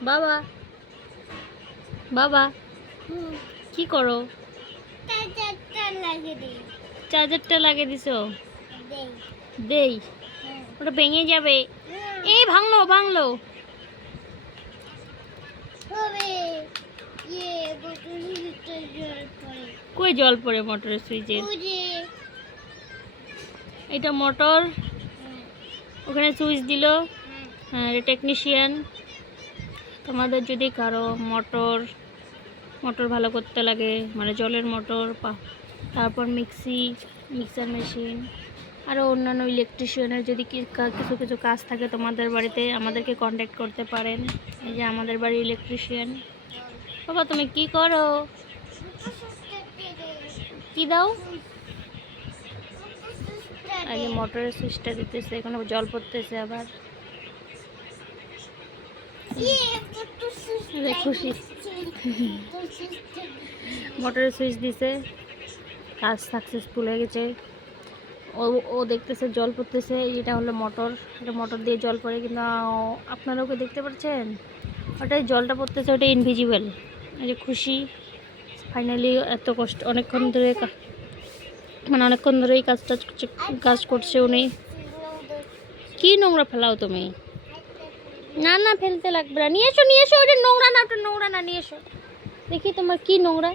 বাবা বাবা কি করো? চার্জারটা লাগিয়ে দিছো? দেই, ওটা ভেঙে যাবে। এই ভাঙলো ভাঙলো। কই জল পড়ে মোটরের সুইচে? এটা মোটর, ওখানে সুইচ দিল। হ্যাঁ, এটা টেকনিশিয়ান। তোমাদের যদি কারো মোটর ভালো করতে লাগে, মানে জলের মোটর, তারপর মিক্সার মেশিন, আরও অন্যান্য ইলেকট্রিশিয়ানের যদি কিছু কিছু কাজ থাকে তোমাদের বাড়িতে, আমাদেরকে কন্ট্যাক্ট করতে পারেন। এই যে আমাদের বাড়ির ইলেকট্রিশিয়ান। বাবা তুমি কি করো? কি দাও? আগে মোটরের সুইচটা দিতেছে, এখানে জল পড়তেছে আবার। খুশি মোটরের সুইচ দিছে, কাজ সাকসেসফুল হয়ে গেছে। ও দেখতেছে জল পড়তেছে। এটা হলো মোটর, এটা মোটর দিয়ে জল পড়ে, কিন্তু আপনারা ওকে দেখতে পাচ্ছেন? ওটাই জলটা পড়তেছে, ওটা ইনভিজিবল। এই যে খুশি ফাইনালি এত কষ্ট অনেকক্ষণ ধরে কাজ করছে উনি। কি নোংরা ফেলাও তুমি? না না, ফেলতে লাগবে না। নিয়ে এসো ওটা নোংরা না, ওটা নোংরা না, নিয়ে এসো। দেখি তোমার কি নোংরা।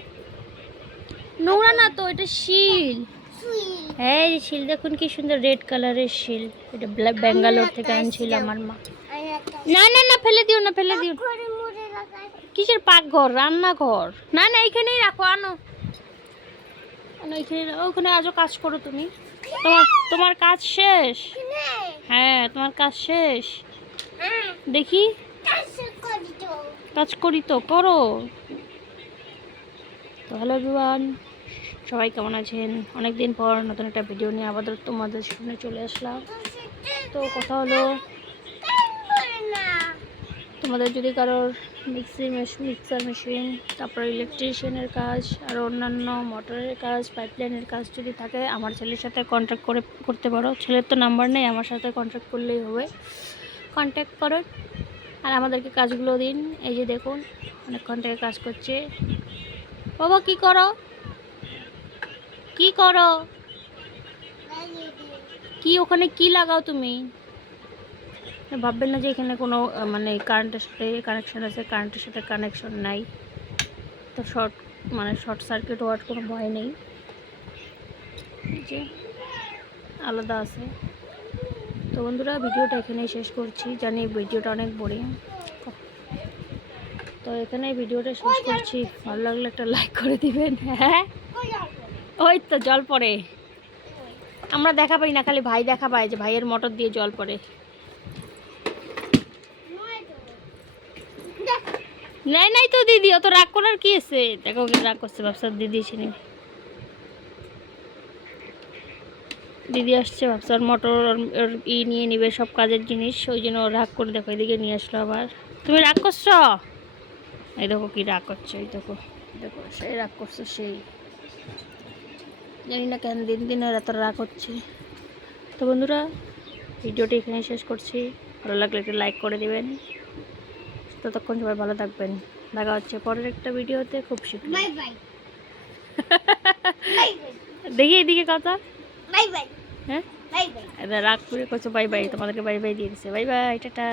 নোংরা না তো, এটা শিল। হ্যাঁ, এই শিল দেখুন কি সুন্দর, রেড কালারের শিল। এটা ব্যাঙ্গালোর থেকে আনছিল আমার মা। না না না, ফেলে দিও না, ফেলে দিও। কিসের পাকঘর? রান্নাঘর। না না, এইখানেই রাখো, আনো এখানে। ওখানে আজও কাজ করো তুমি। তোমার কাজ শেষ? হ্যাঁ, তোমার কাজ শেষ। দেখি কাজ করি তো, করো তো। হ্যালো এভরিওয়ান, সবাই কেমন আছেন? অনেকদিন পর নতুন একটা ভিডিও নিয়ে আবার তোমাদের সামনে চলে আসলাম। তো কথা হলো, তোমাদের যদি কারোর মিক্সার মেশিন, তারপর ইলেকট্রিশিয়ানের কাজ, আর অন্যান্য মোটরের কাজ, পাইপলাইনের কাজ যদি থাকে, আমার ছেলের সাথে কন্ট্যাক্ট করতে পারো। ছেলের তো নাম্বার নেই, আমার সাথে কন্ট্যাক্ট করলেই হবে। কন্ট্যাক্ট করো আর আমাদেরকে কাজগুলো দিন। এই যে দেখুন, অনেকক্ষণ থেকে কাজ করছে। বাবা কি করো? কি করো? কি ওখানে কি লাগাও তুমি? ভাববেন না যে এখানে কোনো মানে কারেন্টের সাথে কানেকশান আছে, কারেন্টের সাথে কানেকশন নাই। তো শর্ট সার্কিট হওয়ার কোনো ভয় নেই, যে আলাদা আছে। তো বন্ধুরা, ভিডিওটা এখানেই শেষ করছি। জানি ভিডিওটা অনেক বোরিং, তো এখানে ভিডিওটা শেষ করছি। ভালো লাগলে একটা লাইক করে দিবেন। হ্যাঁ, ওই তো জল পড়ে। আমরা দেখা পাই না, খালি ভাই দেখা পায় যে ভাইয়ের মোটর দিয়ে জল পড়ে। নাই তো দিদি, অত রাগ করার কি আছে? দেখো রাগ করছে, ভাবসার দিদি এসে দিদি আসছে, ভাবসার মোটর ওর নিয়ে নিবে, সব কাজের জিনিস। ওই জন্য রাগ করে দেখো এদিকে নিয়ে আসলো আবার। তুমি রাগ করছো? এই দেখো কি রাগ করছে, এই দেখো দেখো, সেই রাগ করছে। সেই জানি না কেন দিন এত রাগ হচ্ছে। তো বন্ধুরা, ভিডিওটি এখানে শেষ করছি। ভালো লাগলে একটা লাইক করে দিবেন। ততক্ষণ সবাই ভালো থাকবেন। দেখা হচ্ছে পরের একটা ভিডিওতে খুব শীঘ্রই। দেখি এদিকে কথা। হ্যাঁ, রাগ করে করছো বাই বাই, তোমাদেরকে বাই বাই দিয়ে দিচ্ছে। Bye bye, tata.